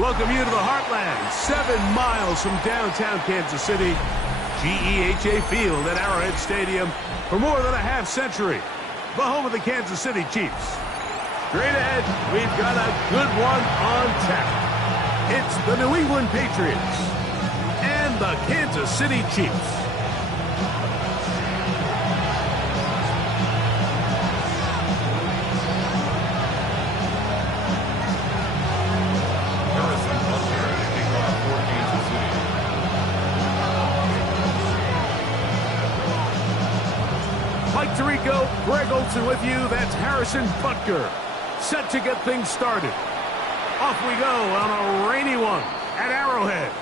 welcome you to the Heartland, 7 miles from downtown Kansas City. GEHA Field at Arrowhead Stadium for more than a half-century. The home of the Kansas City Chiefs. Straight ahead, we've got a good one on tap. It's the New England Patriots and the Kansas City Chiefs. Mike Tirico, Greg Olson with you. That's Harrison Butker. Set to get things started. Off we go on a rainy one at Arrowhead.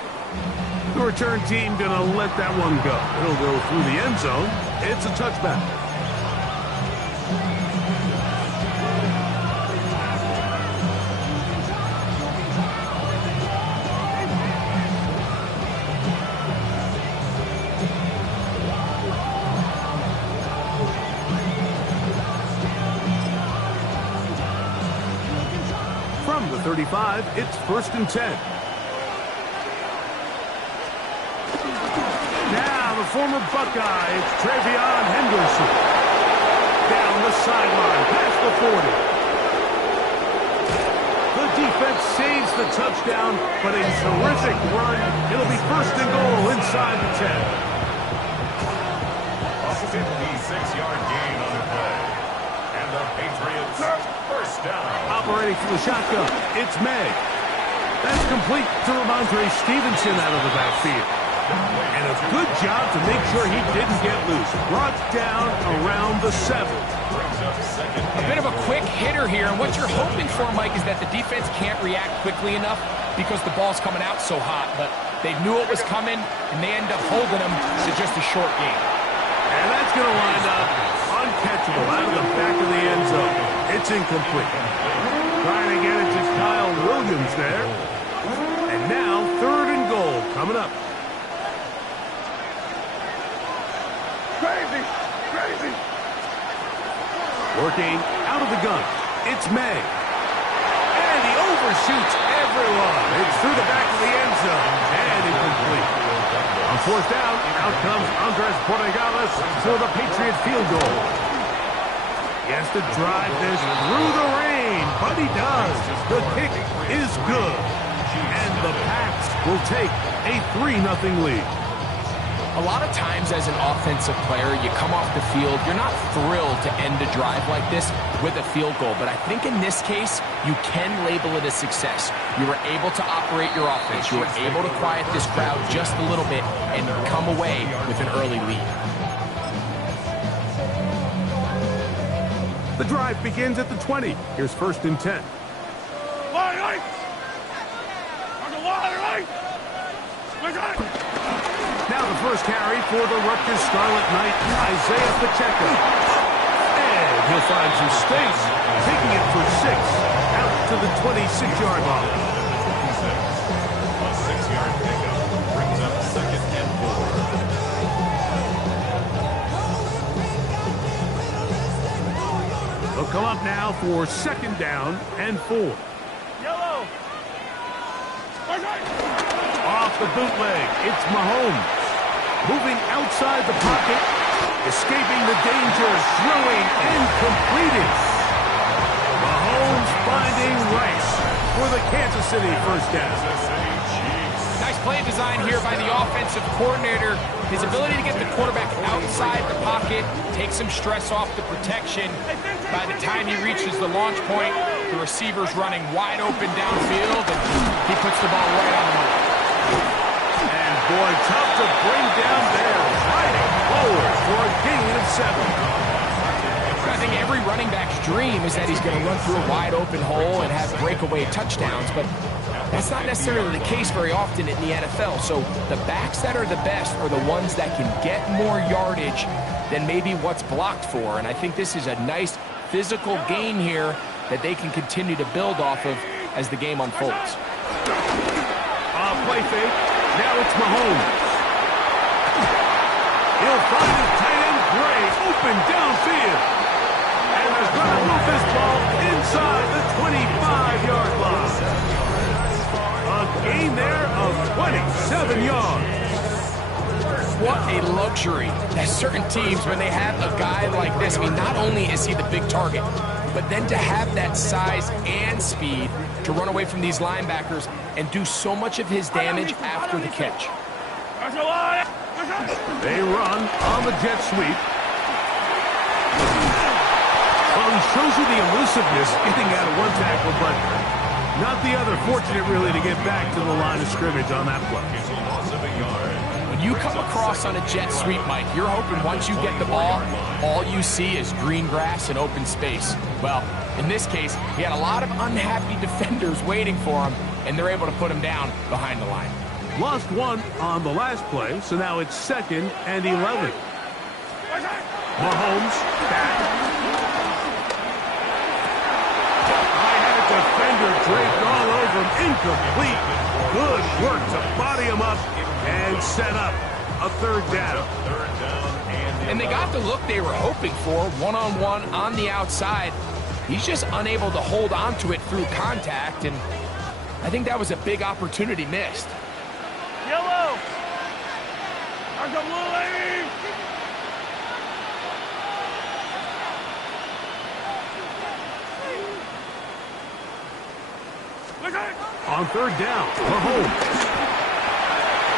The return team gonna let that one go. It'll go through the end zone. It's a touchback. From the 35, it's 1st and 10. Now the former Buckeye, it's Travion Henderson. Down the sideline, past the 40. The defense saves the touchdown, but a terrific run. It'll be 1st and goal inside the 10. A 56-yard gain on the play. And the Patriots first down. Operating from the shotgun, it's May. That's complete to Ramondre Stevenson out of the backfield. And a good job to make sure he didn't get loose. Brought down around the 7. A bit of a quick hitter here, and what you're hoping for, Mike, is that the defense can't react quickly enough because the ball's coming out so hot. But they knew it was coming, and they end up holding them to just a short game. And that's going to wind up uncatchable out of the back of the end zone. It's incomplete. Trying to get it to Kyle Williams there. And now 3rd and goal coming up. Crazy! Crazy! Working out of the gun. It's May. And he overshoots everyone. It's through the back of the end zone. And incomplete. On 4th down, out comes Andres Portugales for the Patriot field goal. He has to drive this through the rain, but he does. The kick is good. And the Pats will take a 3-0 lead. A lot of times as an offensive player, you come off the field, you're not thrilled to end a drive like this with a field goal. But I think in this case, you can label it a success. You were able to operate your offense. You were able to quiet this crowd just a little bit and come away with an early lead. The drive begins at the 20. Here's 1st and 10. Now the first carry for the Rutgers Scarlet Knight, Isaiah Pacheco. And he'll find some space, taking it for 6, out to the 26-yard line. A 6-yard pickup brings up 2nd and 4. They'll come up now for 2nd down and 4. Yellow! Off the bootleg, it's Mahomes. Moving outside the pocket, escaping the danger, throwing and completing. Mahomes finding Rice for the Kansas City first down. Nice play design here by the offensive coordinator. His ability to get the quarterback outside the pocket, take some stress off the protection. By the time he reaches the launch point, the receiver's running wide open downfield, and he puts the ball right on the mark. And boy, tough to bring down there. Fighting forward for a gain of 7. I think every running back's dream is that he's going to run through a wide open hole and have breakaway touchdowns, but that's not necessarily the case very often in the NFL. So the backs that are the best are the ones that can get more yardage than maybe what's blocked for. And I think this is a nice physical gain here that they can continue to build off of as the game unfolds. Play fake. Now it's Mahomes. He'll find his tight end Gray open downfield. And they're going to move this ball inside the 25-yard line. A a luxury that certain teams, when they have a guy like this, I mean, not only is he the big target, but then to have that size and speed to run away from these linebackers and do so much of his damage after the catch. They run on the jet sweep. Well, he shows you the elusiveness getting out of one tackle, but not the other. Fortunate, really, to get back to the line of scrimmage on that play. It's a loss of a yard. When you come across on a jet sweep, Mike, you're hoping once you get the ball, all you see is green grass and open space. Well, in this case, he had a lot of unhappy defenders waiting for him, and they're able to put him down behind the line. Lost one on the last play, so now it's 2nd and 11. Mahomes back. I had a defender draped all over him. Incomplete. Good work to body him up and set up a 3rd down. And they got the look they were hoping for, one-on-one on the outside. He's just unable to hold on to it through contact, and I think that was a big opportunity missed. Yellow! There's a blue lady! On 3rd down, Mahomes.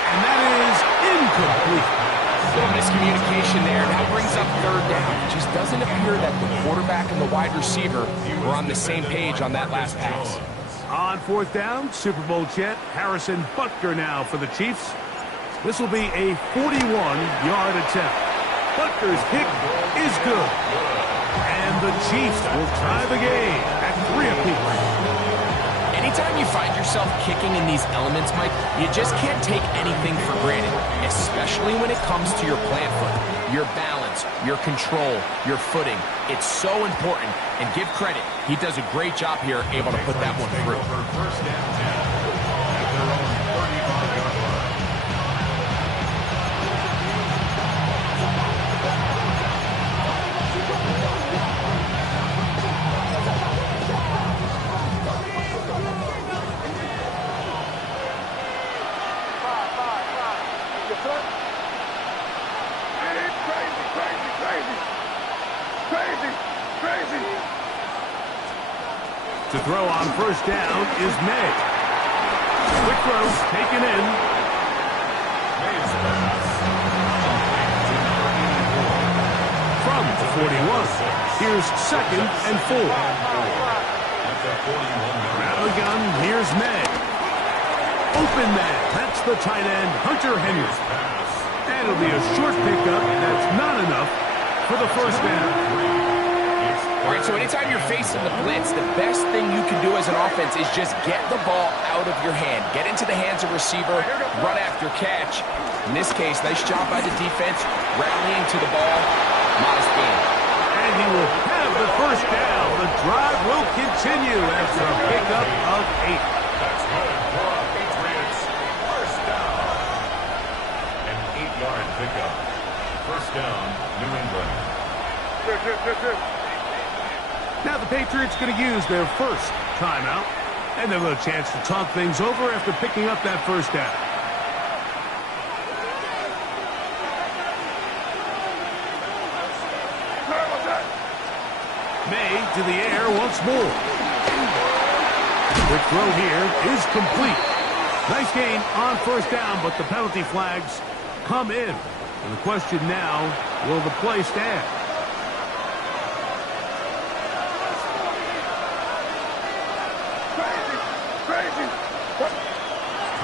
And that is incomplete. Little miscommunication there. Now brings up 3rd down. It just doesn't appear that the quarterback and the wide receiver were on the same page on that last pass. On 4th down, Super Bowl champ Harrison Butker now for the Chiefs. This will be a 41-yard attempt. Butker's kick is good. And the Chiefs will tie the game at 3 apiece. Anytime you find yourself kicking in these elements, Mike, you just can't take anything for granted, especially when it comes to your plant foot, your balance, your control, your footing. It's so important, and give credit. He does a great job here, able to put that one through. First down 10 at their own 35-yard line. To throw on 1st down is May. Quick throw taken in. From the 41. Here's 2nd and 4. Out of the gun, here's May. Open man. That's the tight end, Hunter Henry. And it'll be a short pickup. That's not enough for the 1st down. All right, so anytime you're facing the blitz, the best thing you can do as an offense is just get the ball out of your hand. Get into the hands of receiver, run after catch. In this case, nice job by the defense, rallying to the ball. Modest gain. And he will have the 1st down. The drive will continue after a pickup of 8. That's good for our Patriots. 1st down. An 8-yard pickup. 1st down, New England. Now the Patriots going to use their 1st timeout, and they'll have a chance to talk things over after picking up that 1st down. May to the air once more. Quick throw here is complete. Nice gain on 1st down, but the penalty flags come in. And the question now, will the play stand?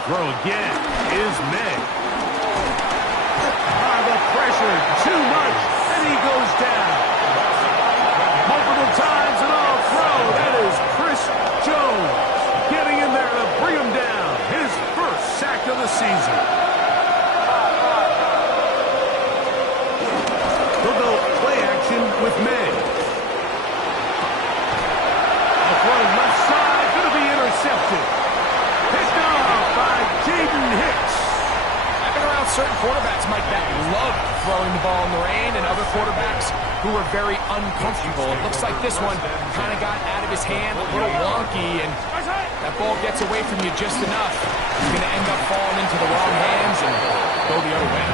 Throw again is May. The pressure, too much, and he goes down. Multiple times and all throw. That is Chris Jones getting in there to bring him down. His 1st sack of the season. They'll go play action with May. A throw left side, going to be intercepted. Picked off by Jaden Hicks. I've been around certain quarterbacks, Mike, that love throwing the ball in the rain, and other quarterbacks who are very uncomfortable. It looks like this one kind of got out of his hand, a little wonky, and that ball gets away from you just enough. He's going to end up falling into the wrong hands and go the other way.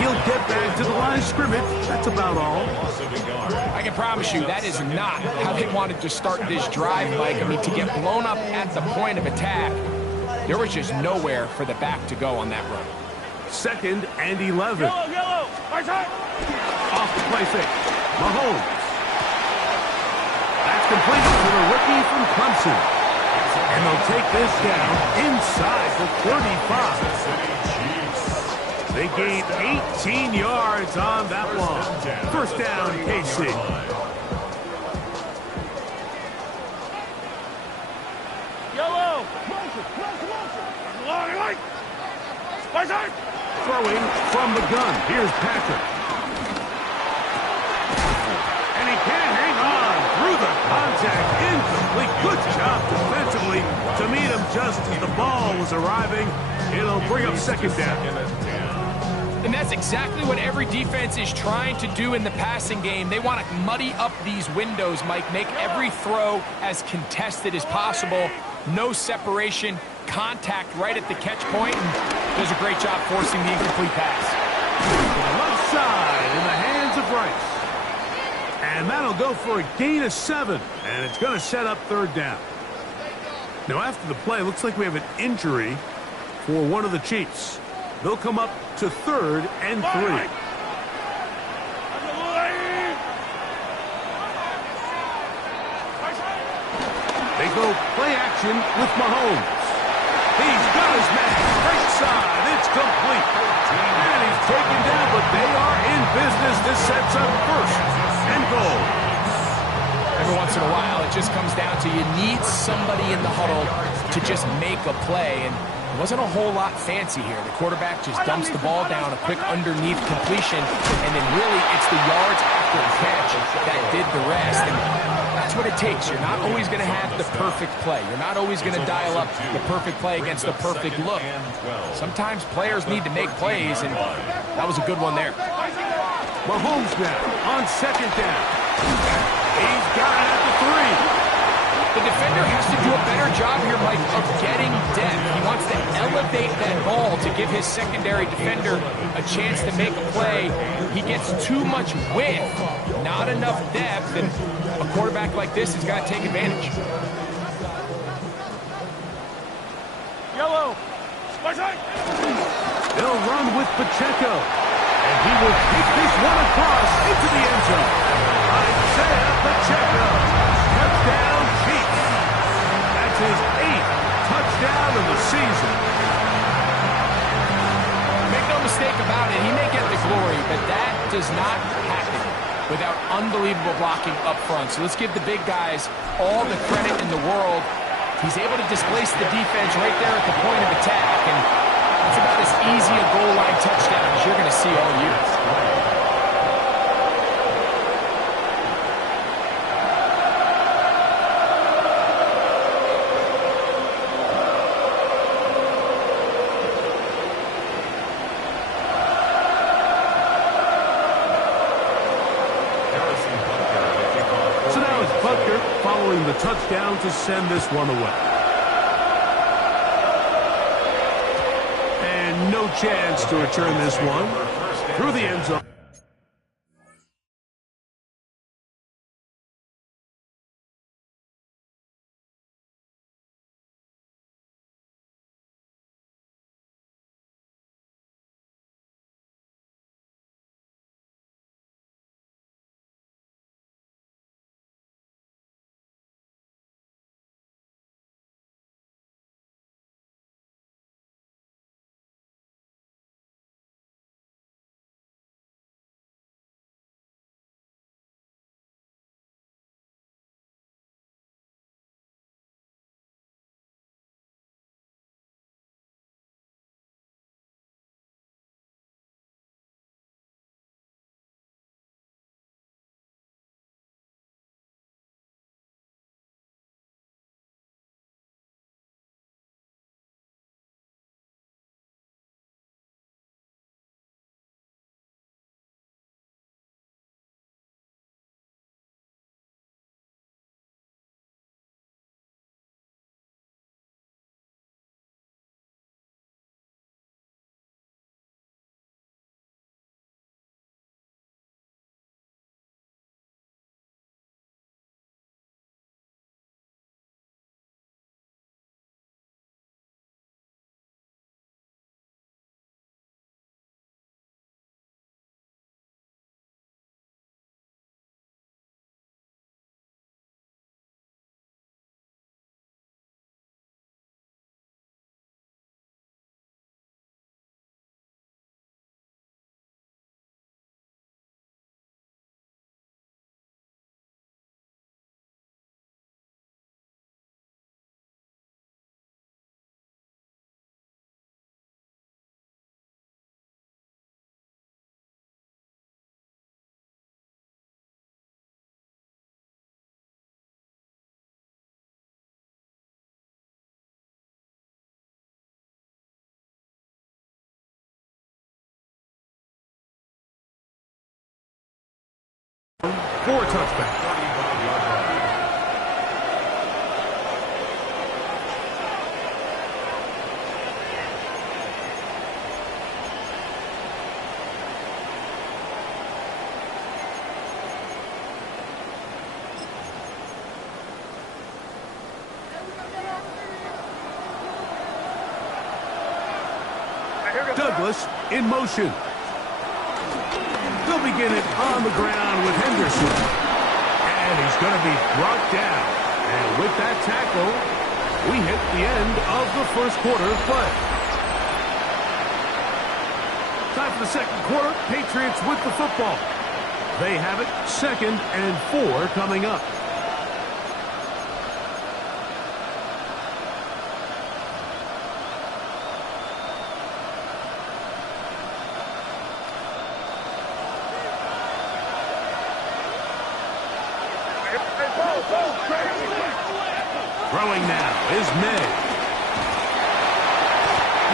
he'll get back to the line of scrimmage. That's about all. Loss of a yard. I can promise you that is not how they wanted to start this drive, Mike. I mean, to get blown up at the point of attack, there was just nowhere for the back to go on that run. 2nd and 11. Yellow. Right side. Off the play fake. Mahomes. That's completed to the rookie from Clemson. And they'll take this down inside the 35. They gain 18 yards on that one. First down, KC. Yellow. Long right. Right side. Throwing from the gun. Here's Patrick. And he can't hang on through the contact. Incomplete. Good job defensively to meet him just as the ball was arriving. It'll bring up 2nd down. And that's exactly what every defense is trying to do in the passing game. They want to muddy up these windows, Mike, make every throw as contested as possible. No separation, contact right at the catch point, and does a great job forcing the incomplete pass. Left side in the hands of Rice. And that'll go for a gain of 7. And it's going to set up 3rd down. Now, after the play, looks like we have an injury for one of the Chiefs. They'll come up to 3rd and 3. They go play action with Mahomes. He's got his man. Right side. It's complete. And he's taken down, but they are in business. This sets up 1st and goal. Every once in a while, it just comes down to you need somebody in the huddle to just make a play. And it wasn't a whole lot fancy here. The quarterback just dumps the ball down, a quick underneath completion, and then really it's the yards after the catch that did the rest. And that's what it takes. You're not always going to have the perfect play. You're not always going to dial up the perfect play against the perfect look. Sometimes players need to make plays, and that was a good one there. Mahomes now on 2nd down. He's got it at the 3. The defender has to do a better job here, Mike, of getting depth. He wants to elevate that ball to give his secondary defender a chance to make a play. He gets too much width, not enough depth, and a quarterback like this has got to take advantage. Yellow. Right side. They'll run with Pacheco. And he will kick this one across into the end zone. Isaiah Pacheco. Touchdown, Chiefs. That's his 8th touchdown of the season. Make no mistake about it, he may get the glory, but that does not happen without unbelievable blocking up front. So let's give the big guys all the credit in the world. He's able to displace the defense right there at the point of attack, and it's about as easy a goal line touchdown as you're going to see all year. So now it's Butker following the touchdown to send this one away. And no chance to return this one through the end zone. for a touchback. 35-yard line. Douglas in motion. They'll begin it on the ground with Henderson. And he's going to be brought down. And with that tackle, we hit the end of the first quarter of play. Time for the second quarter. Patriots with the football. They have it 2nd and 4 coming up. Throwing now is May.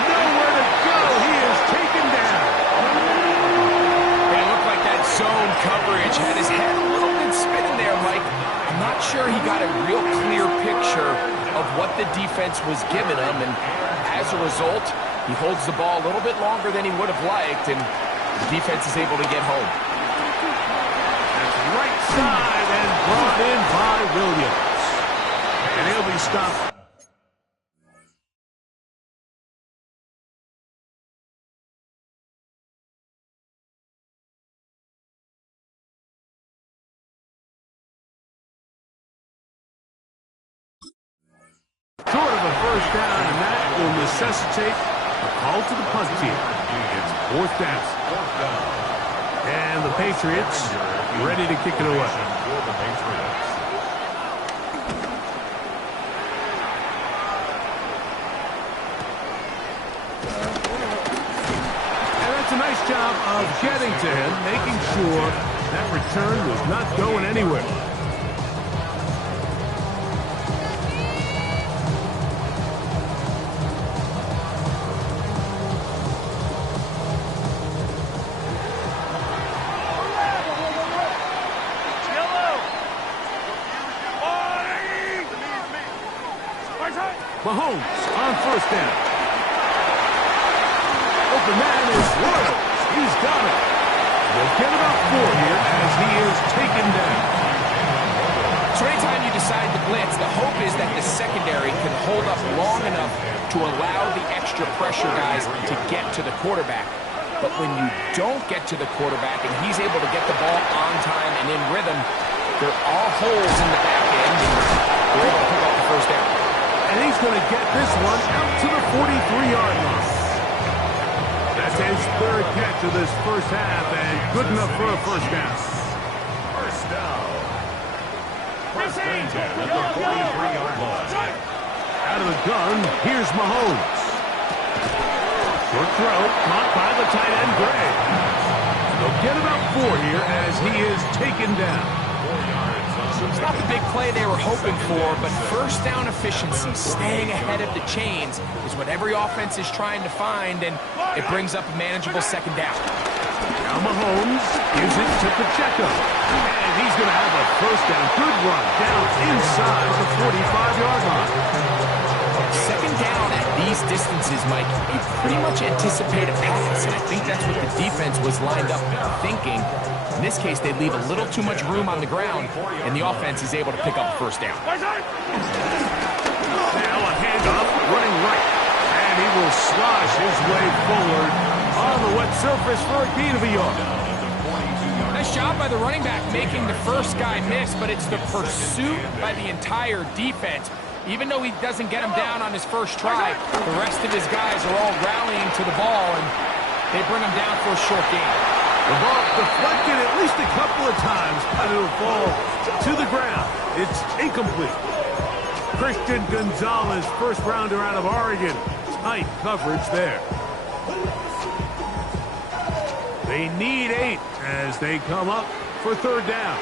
Nowhere to go. He is taken down. It looked like that zone coverage had his head a little bit spinning there, Mike. I'm not sure he got a real clear picture of what the defense was giving him, and as a result, he holds the ball a little bit longer than he would have liked, and the defense is able to get home. That's right side and brought in by Williams. And he'll be stopped. Short of a first down, and that will necessitate a call to the punt team. It's 4th down. And the Patriots ready to kick it away. For the Patriots. A nice job of getting to him, making sure that return was not going anywhere. Mahomes on first down. Open man is Royals. He's got it. They'll get about 4 here as he is taken down. So anytime you decide to blitz, the hope is that the secondary can hold up long enough to allow the extra pressure guys to get to the quarterback. But when you don't get to the quarterback and he's able to get the ball on time and in rhythm, there are holes in the back end, and they're able to pick up the first down. And he's going to get this one out to the 43-yard line. That's his 3rd catch of this first half, and good enough for a first down. First down. First and 10 at the 43-yard line. Out of the gun, here's Mahomes. Short throw, caught by the tight end, Gray. They'll get about 4 here as he is taken down. 4 yards. It's not the big play they were hoping for, but first down efficiency, staying ahead of the chains, is what every offense is trying to find, and it brings up a manageable second down. Now Mahomes gives it to Pacheco, and he's going to have a first down. Good run down inside the 45-yard line. Second down at these distances, Mike, you pretty much anticipate a pass, and I think that's what the defense was lined up thinking. In this case, they leave a little too much room on the ground, and the offense is able to pick up a first down. Now a handoff, running right, and he will slosh his way forward on the wet surface for a gain of a yard. Nice job by the running back making the first guy miss, but it's the pursuit by the entire defense. Even though he doesn't get him down on his first try, the rest of his guys are all rallying to the ball, and they bring him down for a short gain. The ball deflected at least a couple of times, but it'll fall to the ground. It's incomplete. Christian Gonzalez, first rounder out of Oregon. Tight coverage there. They need 8 as they come up for third down.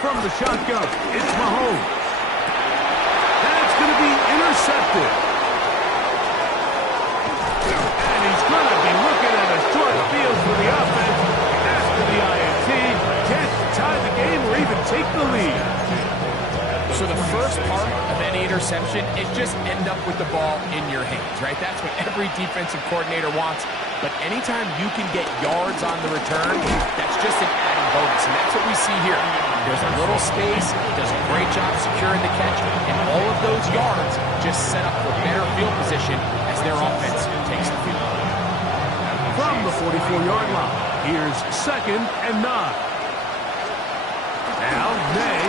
From the shotgun, it's Mahomes. That's going to be intercepted. And he's going to be looking at a short field for the offense after the INT. So the first part of any interception is just end up with the ball in your hands, right? That's what every defensive coordinator wants. But anytime you can get yards on the return, that's just an added bonus. And that's what we see here. There's a little space, does a great job securing the catch, and all of those yards just set up for better field position as their offense takes the field. From the 44-yard line, here's 2nd and 9. Now, May.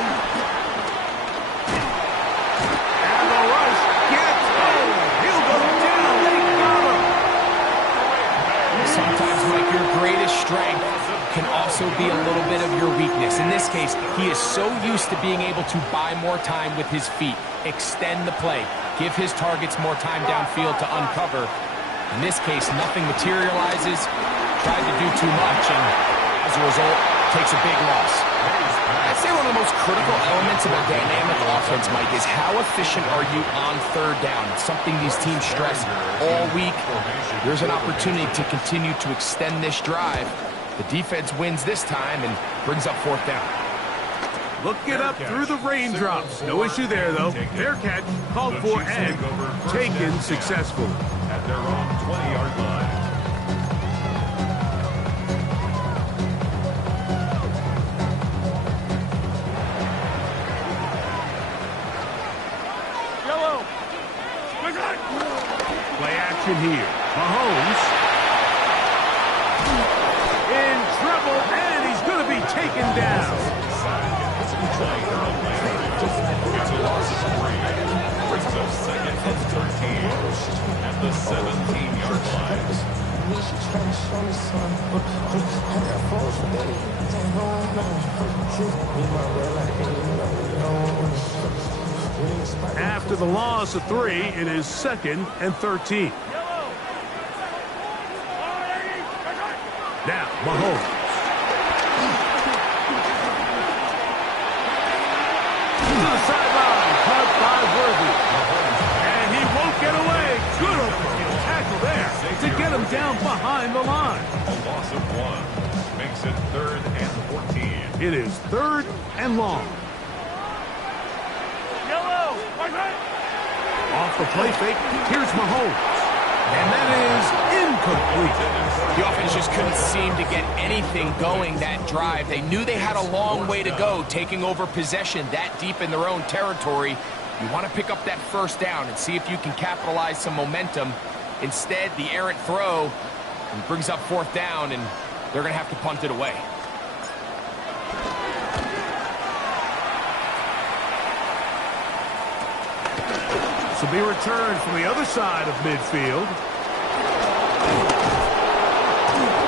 And the rush gets home. He'll go down. They got him. Sometimes, Mike, your greatest strength can also be a little bit of your weakness. In this case, he is so used to being able to buy more time with his feet, extend the play, give his targets more time downfield to uncover. In this case, nothing materializes, tried to do too much, and as a result, takes a big loss. I'd say one of the most critical elements of a dynamic offense, Mike, is how efficient are you on 3rd down? It's something these teams stress all week. There's an opportunity to continue to extend this drive. The defense wins this time and brings up 4th down. Looking up through the raindrops. No issue there, though. Fair catch, called for and taken successfully. At their own 20-yard line. Yellow. Play action here. Mahomes in trouble, and he's going to be taken down. It's a loss of 3. Brings up 2nd and 13 at the 17-yard line. After the loss of 3, it is 2nd and 13. Now, Mahomes. To the sideline, caught by Worthy. And he won't get away. Good open tackle there to get him down behind the line. A loss of 1 makes it 3rd and 14. It is 3rd and long. Yellow. Off the play fake, here's Mahomes. And that is incomplete. The offense just couldn't seem to get anything going that drive. They knew they had a long way to go, taking over possession that deep in their own territory. You want to pick up that 1st down and see if you can capitalize some momentum. Instead, the errant throw brings up 4th down, and they're going to have to punt it away. This will be returned from the other side of midfield.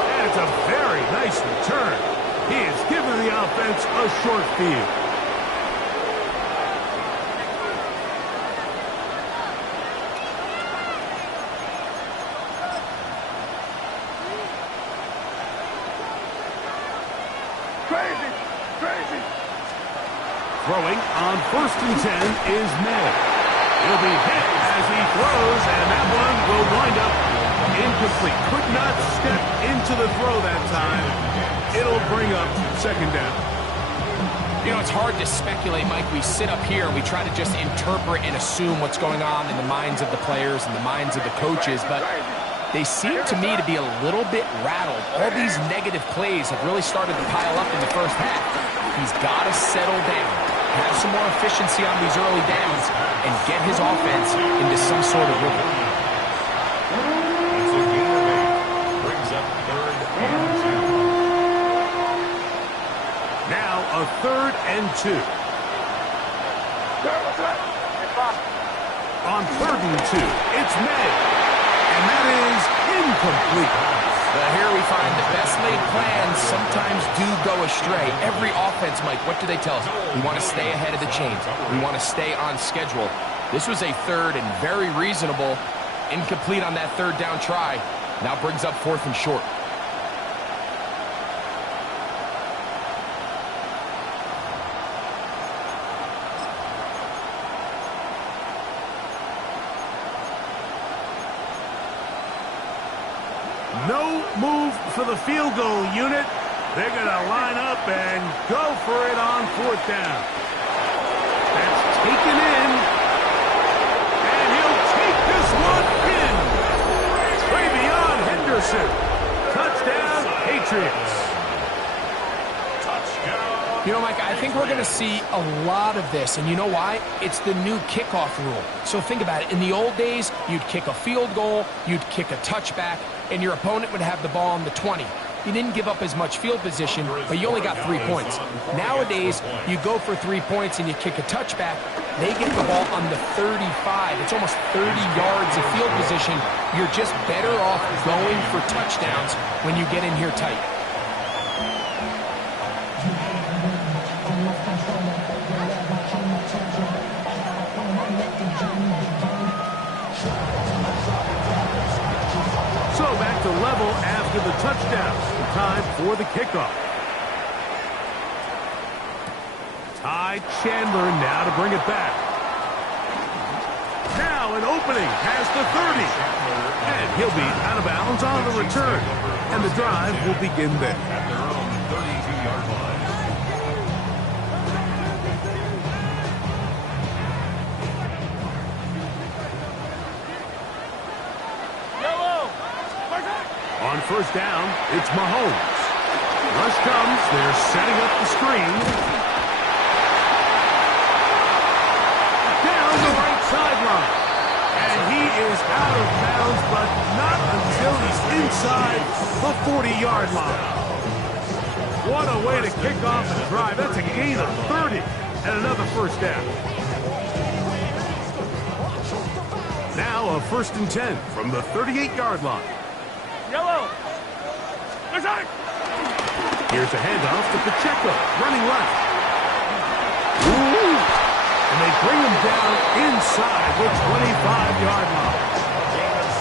And it's a very nice return. He has given the offense a short field. Crazy. Throwing on 1st and 10 is May. He'll be hit as he throws, and that one will wind up incomplete. Could not step into the throw that time. It'll bring up 2nd down. You know, it's hard to speculate, Mike. We sit up here and we try to just interpret and assume what's going on in the minds of the players and the minds of the coaches, but they seem to me to be a little bit rattled. All these negative plays have really started to pile up in the first half. He's got to settle down, have some more efficiency on these early downs, and get his offense into some sort of rhythm. It's a gain of 8. Brings up 3rd and 2. Now a 3rd and 2. On 3rd and 2, it's May. And that is incomplete. Well, here we find the best laid plans sometimes do go astray. Every offense, Mike, what do they tell us? We want to stay ahead of the chains. We want to stay on schedule. This was a 3rd and very reasonable. Incomplete on that 3rd down try. Now brings up 4th and short. No move for the field goal unit. They're going to line up and go for it on 4th down. That's taken in. And he'll take this one in. Travion Henderson. Touchdown, Patriots. You know, Mike, I think we're going to see a lot of this, and you know why? It's the new kickoff rule. So think about it. In the old days, you'd kick a field goal, you'd kick a touchback, and your opponent would have the ball on the 20. You didn't give up as much field position, but you only got 3 points. Nowadays, you go for 3 points and you kick a touchback, they get the ball on the 35. It's almost 30 yards of field position. You're just better off going for touchdowns when you get in here tight. So back to level after the touchdown. Time for the kickoff. Ty Chandler now to bring it back. Now an opening past the 30. And he'll be out of bounds on the return. And the drive will begin there. At their own 32-yard line. Yellow. On first down, it's Mahomes. Rush comes. They're setting up the screen. Down the right sideline. And he is out of bounds, but not until he's inside the 40-yard line. What a way to kick off a drive. That's a gain of 30 and another first down. Now a 1st and 10 from the 38-yard line. Yellow. Here's a handoff to Pacheco, running left. Ooh. And they bring him down inside the 25-yard line.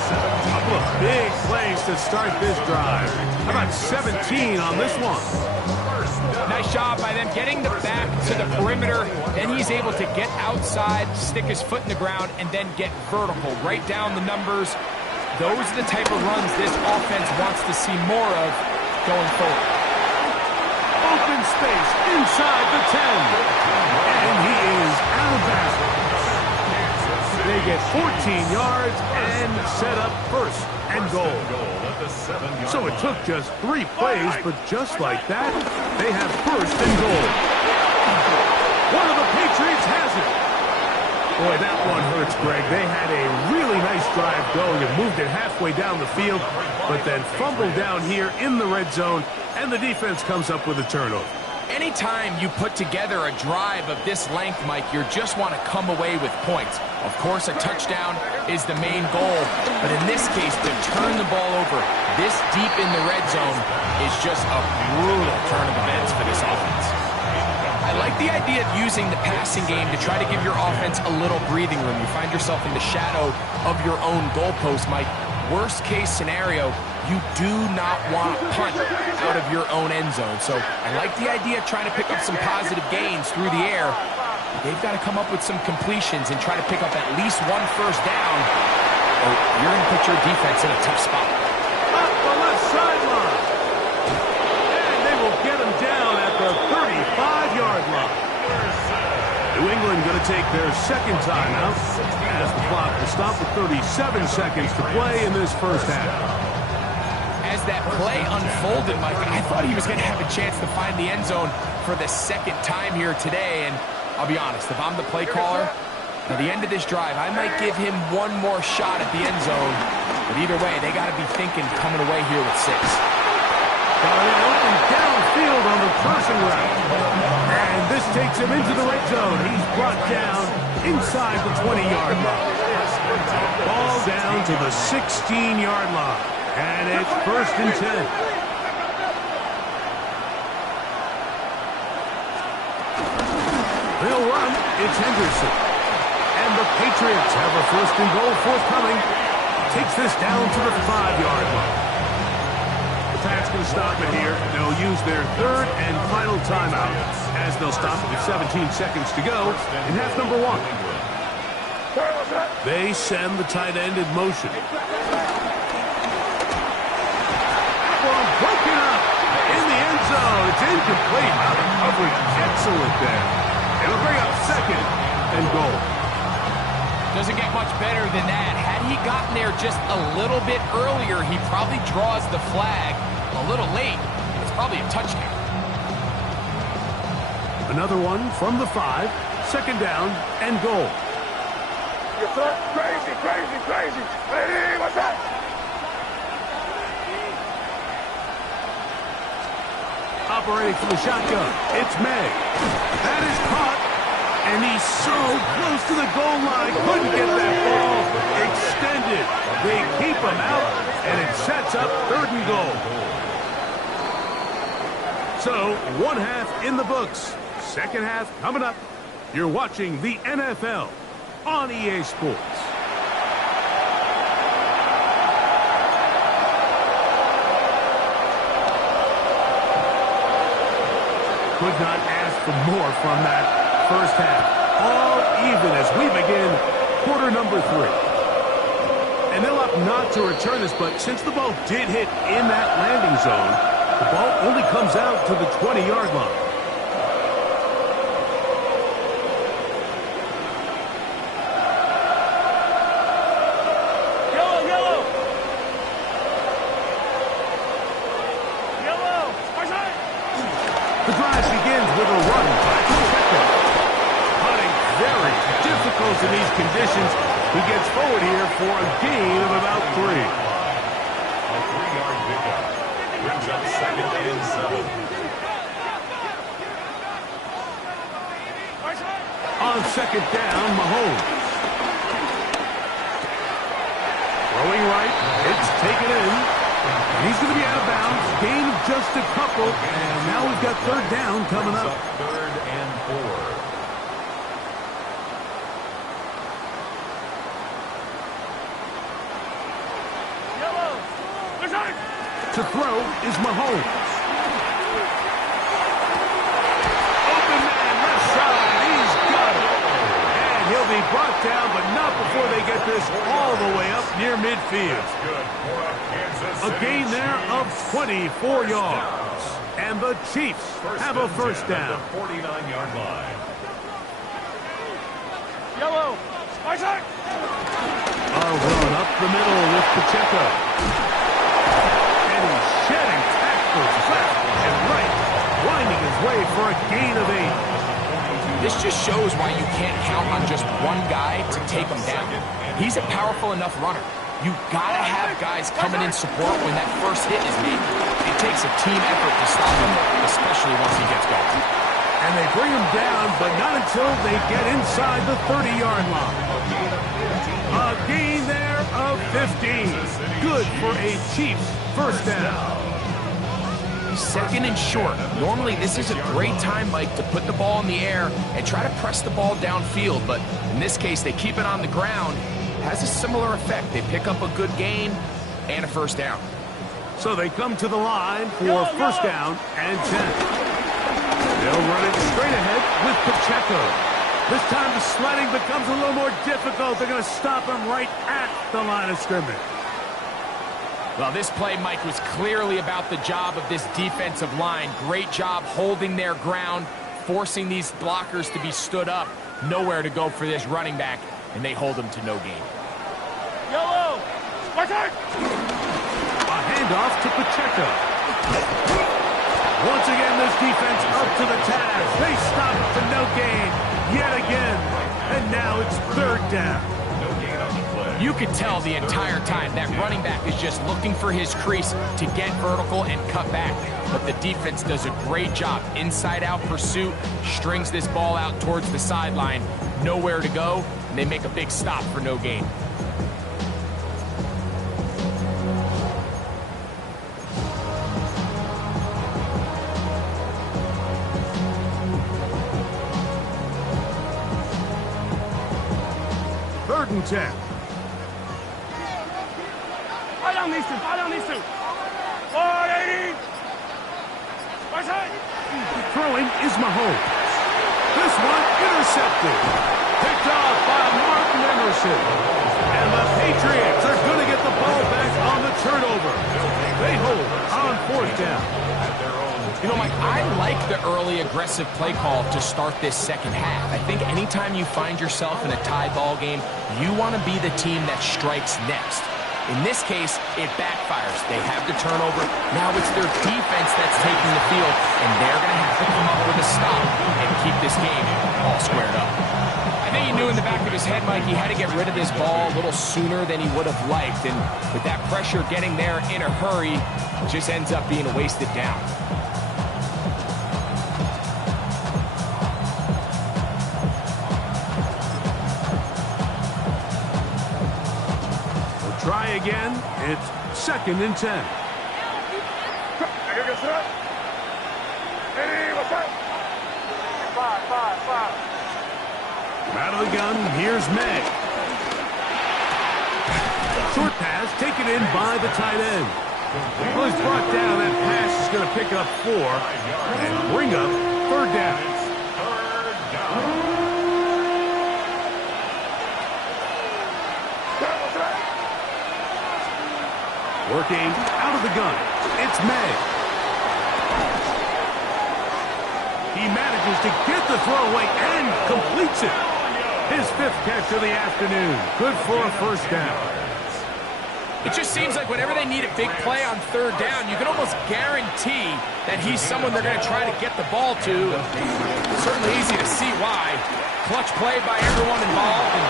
A couple of big plays to start this drive. How about 17 on this one? Nice job by them getting the back to the perimeter. Then he's able to get outside, stick his foot in the ground, and then get vertical. Right down the numbers. Those are the type of runs this offense wants to see more of going forward. Open space inside the 10. And he is out of bounds. They get 14 yards and set up 1st and goal. So it took just 3 plays, but just like that, they have 1st and goal. One of the Patriots has it. Boy, that one hurts, Greg. They had a really nice drive going and moved it halfway down the field, but then fumbled down here in the red zone, and the defense comes up with a turnover. Anytime you put together a drive of this length, Mike, you just want to come away with points. Of course, a touchdown is the main goal, but in this case, to turn the ball over this deep in the red zone is just a brutal turn of events for this offense. I like the idea of using the passing game to try to give your offense a little breathing room. You find yourself in the shadow of your own goalpost, Mike. Worst case scenario, you do not want to punt out of your own end zone. So I like the idea of trying to pick up some positive gains through the air. They've got to come up with some completions and try to pick up at least 1 first down, or you're going to put your defense in a tough spot. Up the left sideline. And they will get him down at the 35-yard line. New England going to take their 2nd timeout as the clock will stop with 37 seconds to play in this first half. As that play unfolded, Mike, I thought he was going to have a chance to find the end zone for the 2nd time here today. And I'll be honest, if I'm the play caller, at the end of this drive, I might give him 1 more shot at the end zone. But either way, they got to be thinking coming away here with 6. Got it open downfield on the crossing route. And this takes him into the red zone. He's brought down inside the 20-yard line. Ball down to the 16-yard line. And it's 1st and 10. They'll run. It's Henderson. And the Patriots have a 1st and goal forthcoming. Takes this down to the 5-yard line. The Pats going to stop it here. They'll use their 3rd and final timeout as they'll stop it with 17 seconds to go in half number 1. They send the tight end in motion. Broken up in the end zone. It's incomplete. Wow, the coverage is excellent there. It'll bring up 2nd and goal. Doesn't get much better than that. Had he gotten there just a little bit earlier, he probably draws the flag a little late. It's probably a touchdown. Another one from the 5. Second down and goal. Crazy, crazy, crazy. Hey, what's that? Operating from the shotgun, it's May. That is caught, and he's so close to the goal line. Couldn't get that ball extended. They keep him out, and it sets up 3rd and goal. So, 1 half in the books. Second half coming up. You're watching the NFL on EA Sports. Could not ask for more from that first half. All even as we begin quarter number 3. And they'll opt not to return this, but since the ball did hit in that landing zone, the ball only comes out to the 20-yard line. The drive begins with a run by Pacheco. Hunting very difficult in these conditions. He gets forward here for a gain of about 3. A 3-yard pickup. Brings up 2nd and 7. On 2nd down, Mahomes. Throwing right. It's taken in. And he's going to be out of bounds. Gain of just a couple. And now we've got 3rd down coming up. 3rd and 4. To throw is Mahomes. Open man, left side. He's got it. And he'll be brought down, but not before they get this all the way up near midfield. A gain there of 24 yards. And the Chiefs have a first down. 49-yard line. Yellow. A run up the middle with Pacheco. And he's shedding tackles left and right, winding his way for a gain of 8. This just shows why you can't count on just one guy to take him down. He's a powerful enough runner. You gotta have guys coming in support when that first hit is made. It takes a team effort to stop him, especially once he gets going. And they bring him down, but not until they get inside the 30-yard line. A gain there of 15. Good for a Chiefs first down. 2nd and short. Normally, this is a great time, Mike, to put the ball in the air and try to press the ball downfield. But in this case, they keep it on the ground. Has a similar effect. They pick up a good gain and a first down. So they come to the line for first down and 10. They'll run it straight ahead with Pacheco. This time the sledding becomes a little more difficult. They're going to stop him right at the line of scrimmage. Well, this play, Mike, was clearly about the job of this defensive line. Great job holding their ground, forcing these blockers to be stood up. Nowhere to go for this running back, and they hold him to no gain. Yellow. A handoff to Pacheco. Once again, this defense up to the task. They stop it to no gain yet again. And now it's 3rd down. No gain on the play. You could tell the entire time that running back is just looking for his crease to get vertical and cut back. But the defense does a great job. Inside-out pursuit, strings this ball out towards the sideline. Nowhere to go, and they make a big stop for no gain. Third and 10. I don't need to. 480. Right side. Throwing is Mahomes. This one intercepted. Picked off by Martin Emerson. And the Patriots are going to get the ball back on the turnover. They hold on 4th down. At their own You know, Mike, I like the early aggressive play call to start this second half. I think anytime you find yourself in a tie ball game, you want to be the team that strikes next. In this case, it backfires. They have the turnover. Now it's their defense that's taking the field, and they're going to have to come up with a stop and keep this game all squared up. I think he knew in the back of his head, Mike, he had to get rid of this ball a little sooner than he would have liked, and with that pressure getting there in a hurry, it just ends up being a wasted down. Try again. It's 2nd and 10. Out of the gun, here's May. Short pass, taken in by the tight end. Well, he's brought down. That pass is going to pick up 4 and bring up 3rd down. Working out of the gun. It's May. He manages to get the throw away and completes it. His 5th catch of the afternoon. Good for a 1st down. It just seems like whenever they need a big play on 3rd down, you can almost guarantee that he's someone they're going to try to get the ball to. It's certainly easy to see why. Clutch play by everyone involved and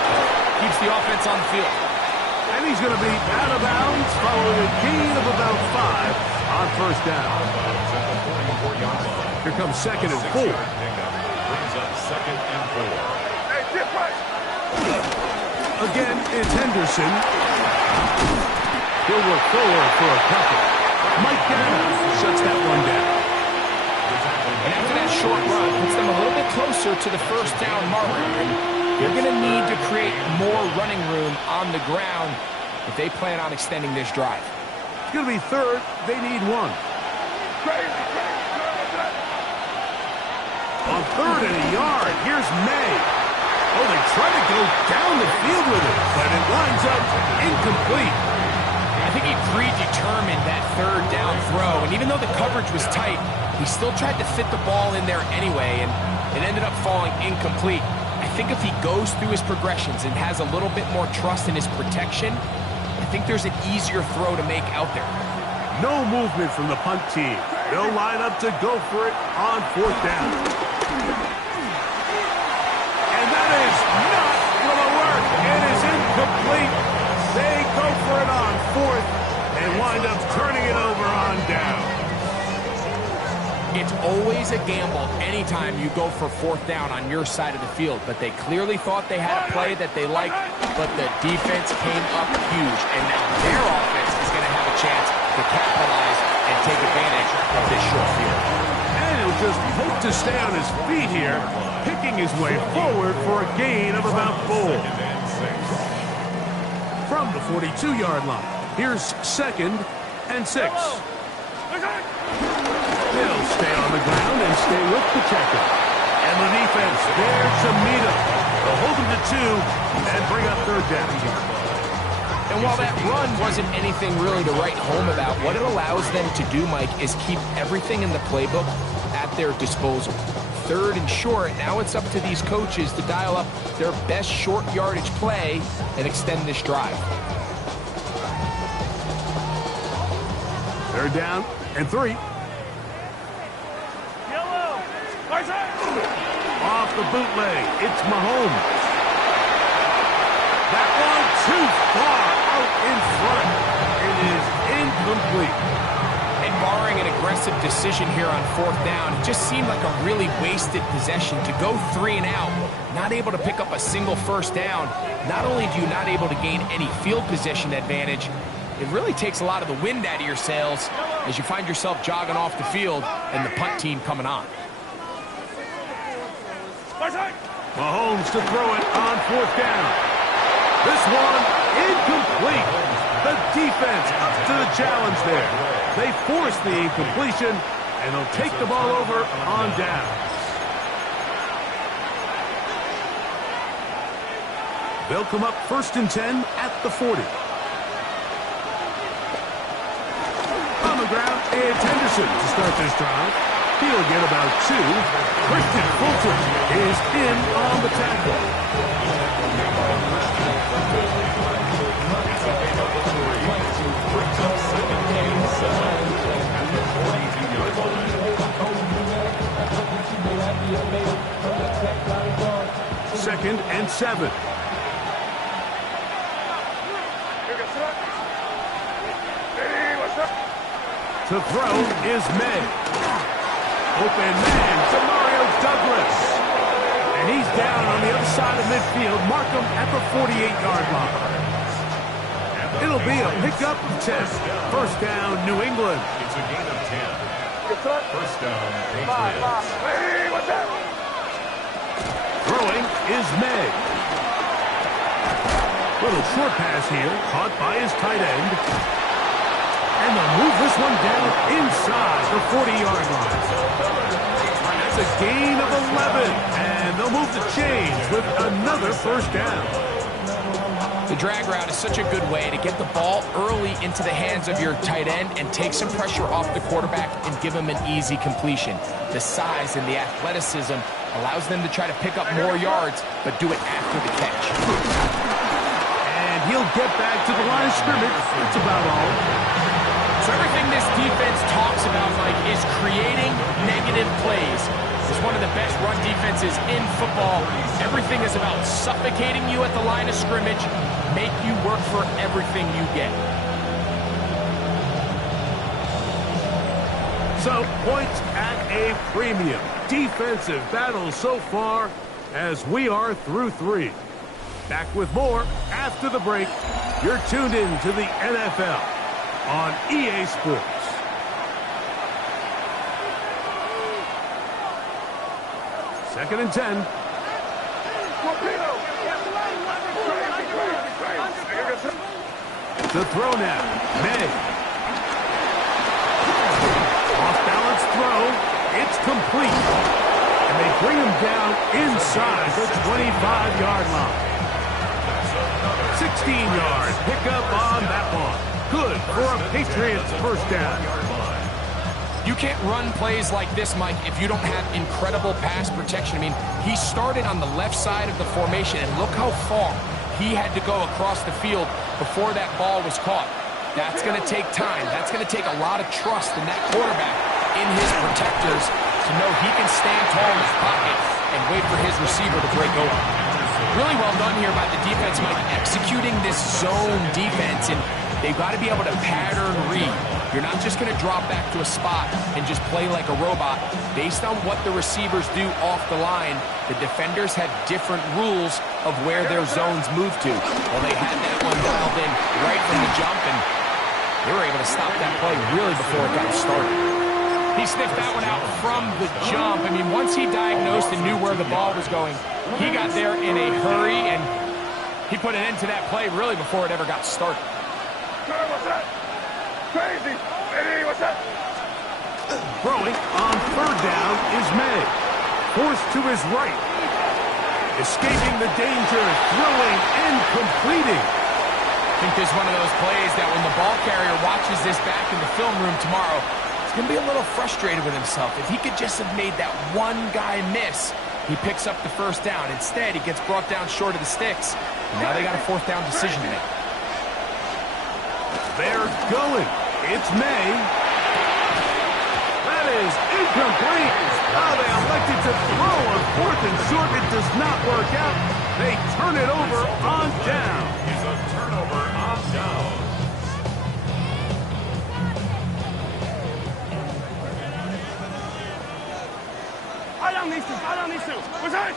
keeps the offense on the field. And he's going to be out of bounds following a gain of about 5 on 1st down. Here comes 2nd and 4. Brings up 2nd and 4. Again, it's Henderson. He'll work forward for a couple. Mike Gannon shuts that one down. And after that short run, puts them a little bit closer to the 1st down marker. They're going to need to create more running room on the ground if they plan on extending this drive. It's going to be 3rd. They need 1. On 3rd and a yard, here's May. Oh, they try to go down the field with it, but it winds up incomplete. I think he predetermined that 3rd down throw, and even though the coverage was tight, he still tried to fit the ball in there anyway, and it ended up falling incomplete. I think if he goes through his progressions and has a little bit more trust in his protection, I think there's an easier throw to make out there. No movement from the punt team. They'll line up to go for it on 4th down. And that is not going to work. It is incomplete. They go for it on 4th and wind up turning it over on down. It's always a gamble anytime you go for 4th down on your side of the field, but they clearly thought they had a play that they liked, but the defense came up huge, and now their offense is going to have a chance to capitalize and take advantage of this short field. And he'll just hope to stay on his feet here, picking his way forward for a gain of about 4. From the 42-yard line, here's 2nd and 6. He'll stay on the ground and stay with Pacheco. And the defense there to meet him. They'll hold him to 2 and bring up 3rd down. And while that run wasn't anything really to write home about, what it allows them to do, Mike, is keep everything in the playbook at their disposal. 3rd and short, now it's up to these coaches to dial up their best short yardage play and extend this drive. 3rd down and 3. Off the bootleg, it's Mahomes. That one too far out in front. It is incomplete. And barring an aggressive decision here on 4th down, it just seemed like a really wasted possession to go 3 and out, not able to pick up a single 1st down. Not only do you not able to gain any field position advantage, it really takes a lot of the wind out of your sails as you find yourself jogging off the field and the punt team coming on. Mahomes to throw it on 4th down. This one incomplete. The defense up to the challenge there. They force the incompletion, and they'll take the ball over on down. They'll come up 1st and 10 at the 40. On the ground, it's Henderson to start this drive. He'll get about 2. Christian Fulton is in on the tackle. Second and 7. To throw is May. Open man to Mario Douglas. And he's down on the other side of midfield. Mark him at the 48-yard line. It'll be a pickup of 10. First down, New England. It's a gain of 10. First down, Patriots. Hey, what's that? Throwing is May. Little short pass here, caught by his tight end. And they'll move this one down inside the 40-yard line. That's a gain of 11. And they'll move the chains with another first down. The drag route is such a good way to get the ball early into the hands of your tight end and take some pressure off the quarterback and give him an easy completion. The size and the athleticism allows them to try to pick up more yards, but do it after the catch. And he'll get back to the line of scrimmage. That's about all. So everything this defense talks about, Mike, is creating negative plays. It's one of the best run defenses in football. Everything is about suffocating you at the line of scrimmage, make you work for everything you get. So, points at a premium. Defensive battle so far as we are through 3. Back with more after the break. You're tuned in to the NFL on EA Sports. Second and 10. To throw now. May. Off-balance throw. It's complete. And they bring him down inside the 25-yard line. 16-yard pickup on that one. Good for a Patriots first down. You can't run plays like this, Mike, if you don't have incredible pass protection. I mean, he started on the left side of the formation, and look how far he had to go across the field before that ball was caught. That's going to take time. That's going to take a lot of trust in that quarterback, in his protectors, to know he can stand tall in his pocket and wait for his receiver to break over. Really well done here by the defense, Mike, executing this zone defense, and they've got to be able to pattern read. You're not just going to drop back to a spot and just play like a robot. Based on what the receivers do off the line, the defenders have different rules of where their zones move to. Well, they had that one dialed in right from the jump, and they were able to stop that play really before it got started. He sniffed that one out from the jump. I mean, once he diagnosed and knew where the ball was going, he got there in a hurry, and he put an end to that play really before it ever got started. What's that? Crazy! Hey, what's that? Throwing on third down is May. Forced to his right. Escaping the danger, throwing and completing. I think this is one of those plays that when the ball carrier watches this back in the film room tomorrow, he's going to be a little frustrated with himself. If he could just have made that one guy miss, he picks up the first down. Instead, he gets brought down short of the sticks. And now they got a fourth down decision to make. They're going. It's May. That is incomplete. Now they elected to throw on fourth and short. It does not work out. They turn it over on down. Is a turnover on down. I don't need to. What's that?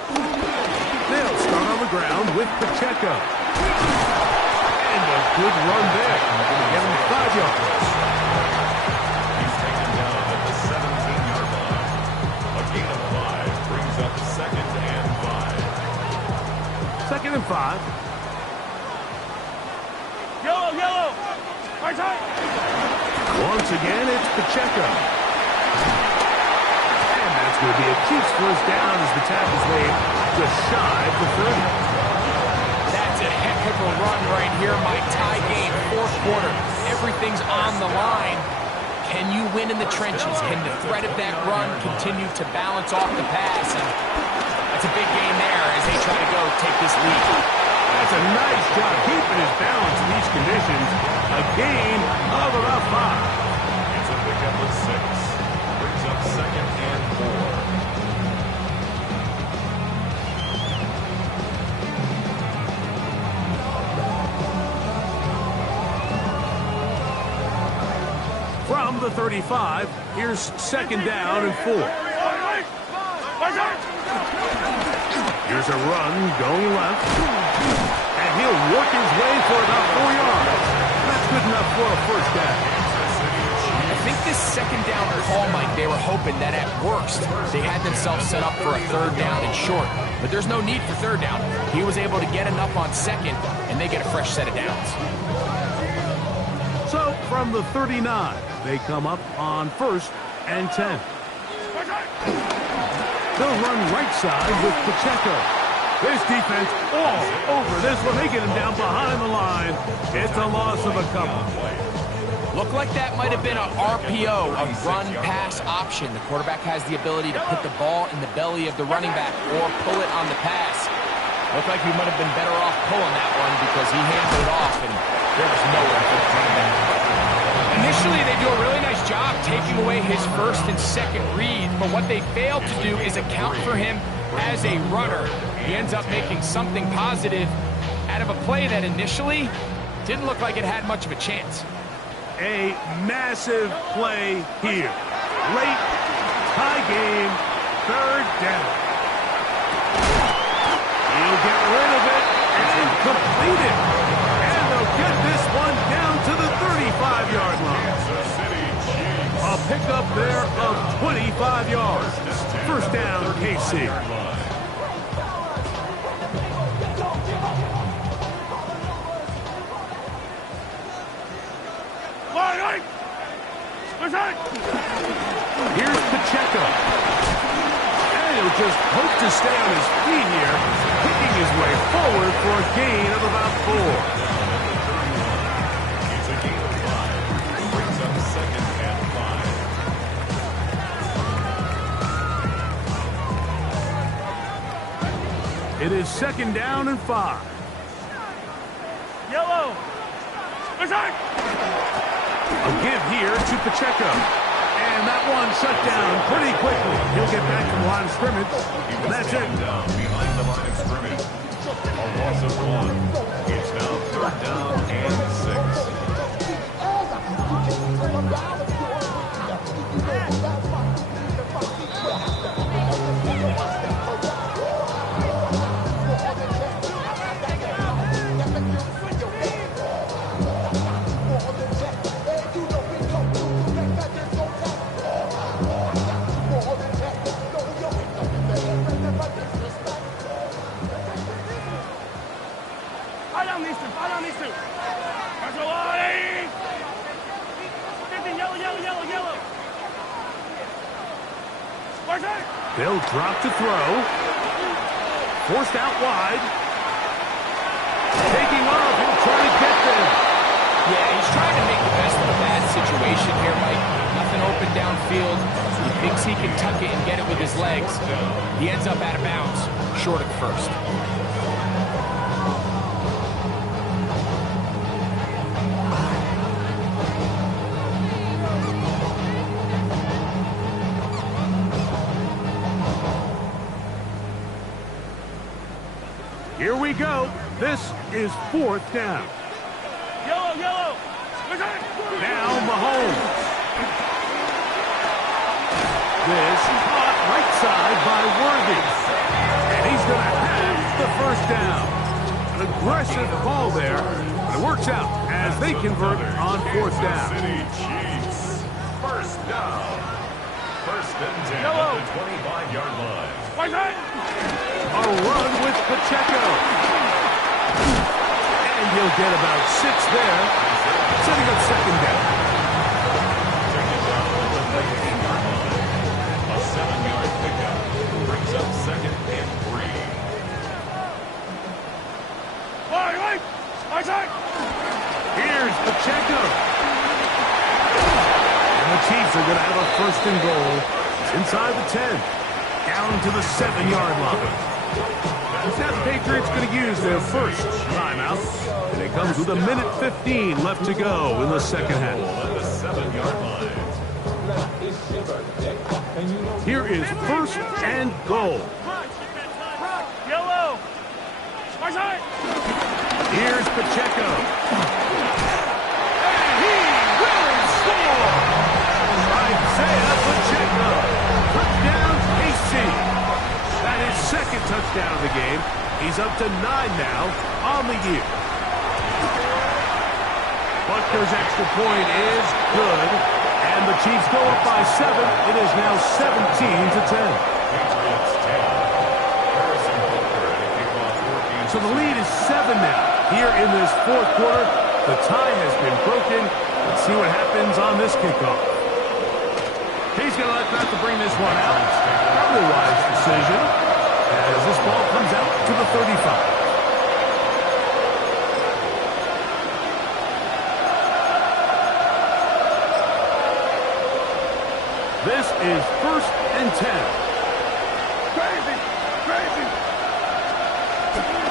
They'll start on the ground with Pacheco. And a good run there. Going to get him 5 yards. He's taken down at the 17-yard line. A gain of 5 brings up second and 5. Second and 5. Yellow. Right side. Once again, it's Pacheco. And that's going to be a Chiefs first down as the tackle's made just shy of the 30. That's a heck of a run right here, Mike. Tie game, fourth quarter. Everything's on the line. Can you win in the trenches? Can the threat of that run continue to balance off the pass? And that's a big gain there as they try to go take this lead. That's a nice job keeping his balance in these conditions. A gain of about 5. It's a pickup of 6. Brings up 2nd and 4. From the 35, here's 2nd down and 4. Here's a run going left. And he'll work his way for about 4 yards. That's good enough for a first down. I think this 2nd down call, Mike, they were hoping that at worst they had themselves set up for a 3rd down and short. But there's no need for 3rd down. He was able to get enough on 2nd, and they get a fresh set of downs. So from the 39, they come up on 1st and 10. They'll run right side with Pacheco. This defense all over this one, making him down behind the line. It's a loss of a couple. Looked like that might have been an RPO, a run-pass option. The quarterback has the ability to put the ball in the belly of the running back or pull it on the pass. Looked like he might have been better off pulling that one because he handed it off, and there was nowhere for the running back. Initially, they do a really nice job taking away his 1st and 2nd read, but what they failed to do is account for him as a runner. He ends up making something positive out of a play that initially didn't look like it had much of a chance. A massive play here. Late, tie game, 3rd down. He'll get rid of it and complete it. And they'll get this one down to the 35-yard line. A pickup there of 25 yards. First down, KC. Here's Pacheco. And he'll just hope to stay on his feet here, picking his way forward for a gain of about 4. It's a gain of 5. Brings up 2nd and 5. It is 2nd down and 5. Yellow. A give here to Pacheco. And that one shut down pretty quickly. He'll get back to the line of scrimmage. And that's it. Down behind the line of scrimmage. A loss of 1. It's now 3rd down and 6. They'll drop to throw. Forced out wide. Taking off. He'll try to get there. Yeah, he's trying to make the best of a bad situation here, Mike. Nothing open downfield. He thinks he can tuck it and get it with his legs. He ends up out of bounds, short of 1st. Here we go. This is 4th down. Yellow. Now Mahomes. This caught right side by Worthy. And he's going to have the 1st down. An aggressive call there. But it works out as they convert on 4th down. City Chiefs. 1st down. 1st and 10 Yellow. at the 25-yard line. A run with Pacheco. And he'll get about 6 there. Setting up 2nd down. Taken down at the 19-yard line. A 7-yard pickup. Brings up 2nd and 3. Here's Pacheco. And the Chiefs are going to have a first and goal inside the 10, down to the 7-yard line. Now the Patriots going to use their first timeout, and it comes with 1:15 left to go in the second half. At the 7-yard line. Here is first and goal. Yellow. Here's Pacheco. And he will score! Isaiah Pacheco. Touchdown, KC. That is second touchdown of the game. He's up to 9 now on the year. Butker's extra point is good. And the Chiefs go up by 7. It is now 17-10. So the lead is 7 now. Here in this fourth quarter, the tie has been broken. Let's see what happens on this kickoff. He's going to let that to bring this one out. Probably a wise decision as this ball comes out to the 35. This is first and 10. Crazy! Crazy!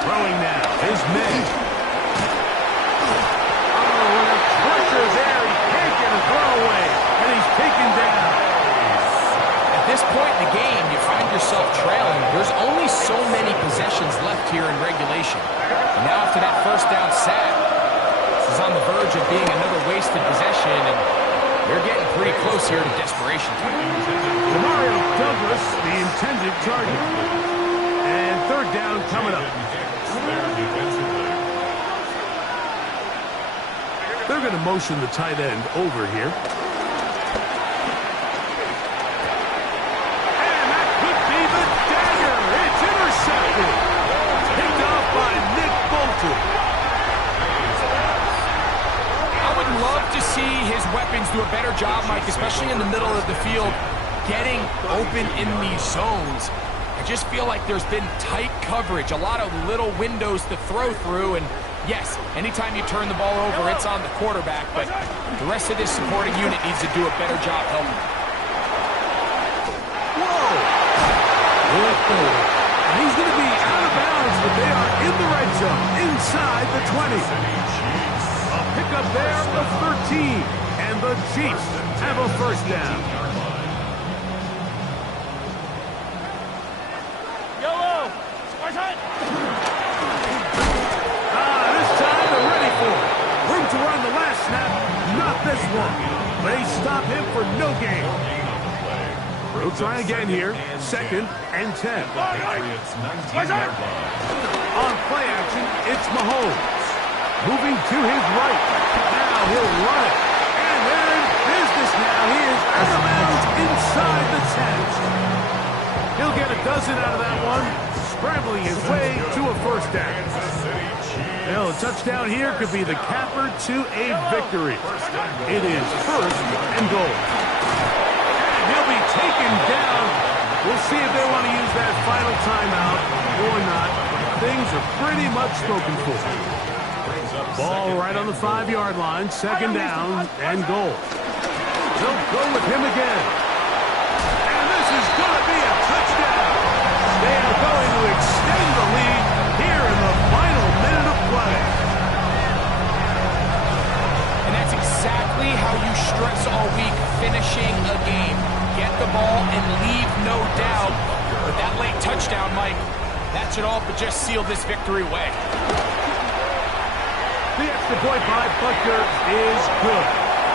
Throwing now is May. Oh, what a pressure there. He can't get a throw away. And he's taken down. At this point in the game, you find yourself trailing. There's only so many possessions left here in regulation. Now after that first down sack, this is on the verge of being another wasted possession, and they're getting pretty close here to desperation time. Mario Douglas, the intended target. And third down coming up. They're going to motion the tight end over here. And that could be the dagger. It's intercepted. Picked off by Nick Bolton. I would love to see his weapons do a better job, Mike, especially in the middle of the field, getting open in these zones. I just feel like there's been tight coverage, a lot of little windows to throw through, and yes, anytime you turn the ball over, it's on the quarterback, but the rest of this supporting unit needs to do a better job helping. Whoa! Good goal. And he's going to be out of bounds, but they are in the red zone, inside the 20. A pickup there of 13, and the Chiefs have a first down. Yellow. This time they're ready for it. Room to run the last snap, not this one. They stop him for no gain. We'll try again here, second and 10. On play action, it's Mahomes. Moving to his right. Now he'll run it. And they're in business now. He is out of bounds inside the 10. He'll get a dozen out of that one, scrambling his way to a first down. Well, a touchdown here could be the capper to a victory. It is first and goal. And he'll be taken down. We'll see if they want to use that final timeout or not. Things are pretty much spoken for. Ball right on the 5-yard line, second down and goal. They'll go with him again. And this is going to be a touchdown. They are going to extend the lead here in the final minute of play. And that's exactly how you stress all week, finishing a game. Get the ball and leave no doubt. But that late touchdown, Mike, that should all but just seal this victory away. The extra point by Butker is good.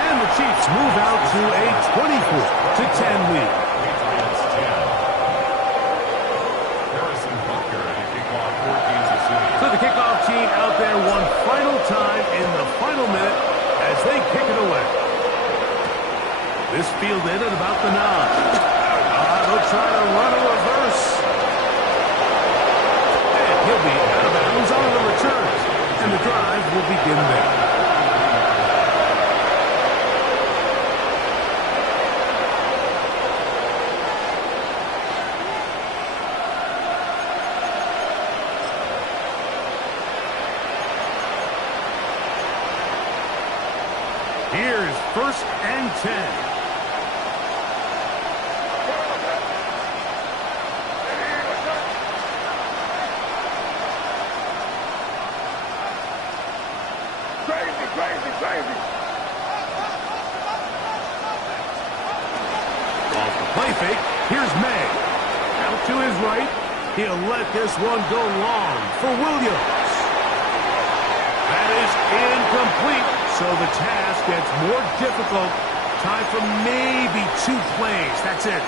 And the Chiefs move out to a 24-10 lead. So the kickoff team out there one final time in the final minute as they kick it away. This fielded at about the 9. They'll try to run a reverse. And he'll be out of bounds on the return. And the drive will begin there. Here's first and 10. Crazy. Off the play fake, here's May. Out to his right. He'll let this one go long for Williams. That is incomplete, so the task gets more difficult. Time for maybe 2 plays. That's it.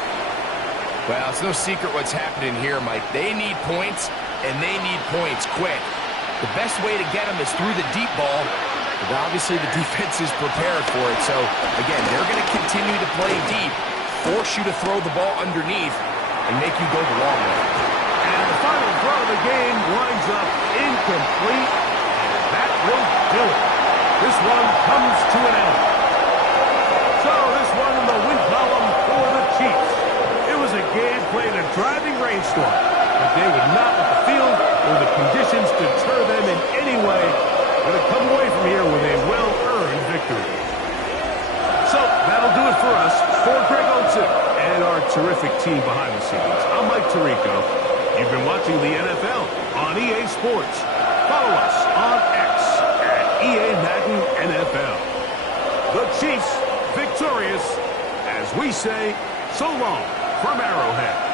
Well, it's no secret what's happening here, Mike. They need points, and they need points quick. The best way to get them is through the deep ball, but obviously the defense is prepared for it. So, again, they're going to continue to play deep, force you to throw the ball underneath, and make you go the long way. And the final throw of the game winds up incomplete. That will do it. This one comes to an end. So this one in the win column for the Chiefs. It was a game played in a driving rainstorm, but they would not let the field or the conditions deter them in any way. Going to come away from here with a well-earned victory. So that'll do it for us. For Greg Olsen and our terrific team behind the scenes, I'm Mike Tirico. You've been watching the NFL on EA Sports. Follow us on X at EA Madden NFL. The Chiefs victorious as we say so long from Arrowhead.